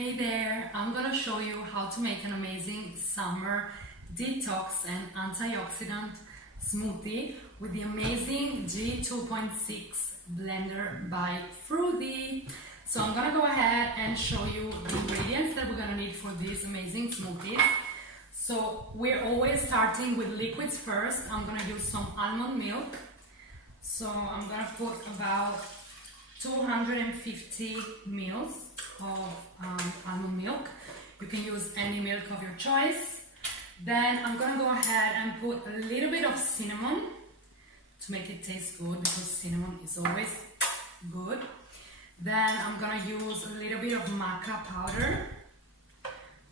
Hey there, I'm gonna show you how to make an amazing summer detox and antioxidant smoothie with the amazing G2.6 blender by Froothie. So I'm gonna go ahead and show you the ingredients that we're gonna need for these amazing smoothies. So we're always starting with liquids first. I'm gonna use some almond milk. So I'm gonna put about 250 mils of almond milk. You can use any milk of your choice. Then I'm gonna go ahead and put a little bit of cinnamon to make it taste good, because cinnamon is always good. Then I'm gonna use a little bit of maca powder.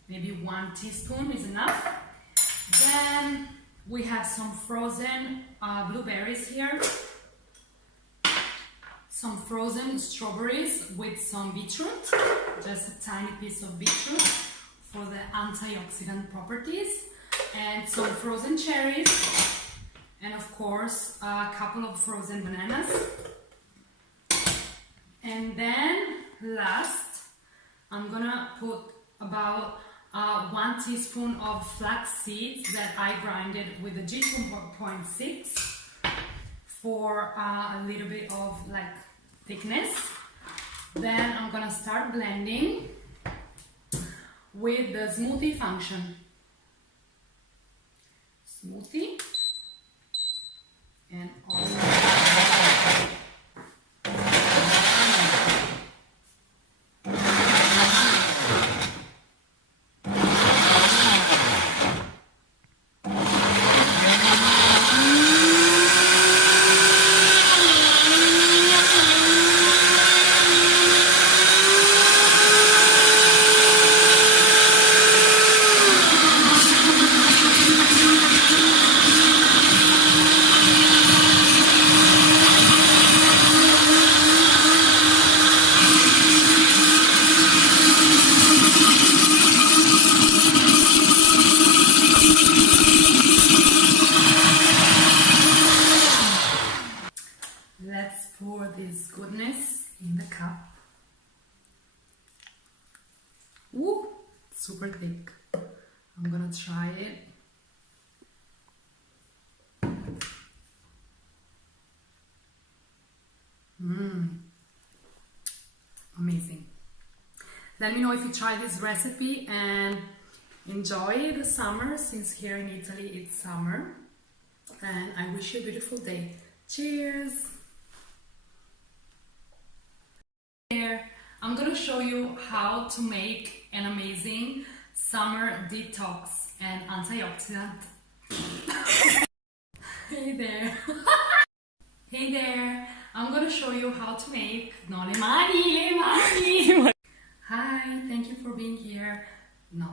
Maybe 1 teaspoon is enough. Then we have some frozen blueberries here. Some frozen strawberries with some beetroot, just a tiny piece of beetroot for the antioxidant properties, and some frozen cherries, and of course a couple of frozen bananas. And then last, I'm gonna put about 1 teaspoon of flax seeds that I grinded with the G2.6 for a little bit of thickness. Then I'm gonna start blending with the smoothie function. Smoothie and all. Let's pour this goodness in the cup. Ooh, super thick. I'm gonna try it. Amazing. Let me know if you try this recipe and enjoy the summer, since here in Italy it's summer. And I wish you a beautiful day. Cheers! Here, I'm gonna show you how to make an amazing summer detox and antioxidant. Hey there! Hey there! I'm gonna show you how to make le mani. Hi, thank you for being here. No.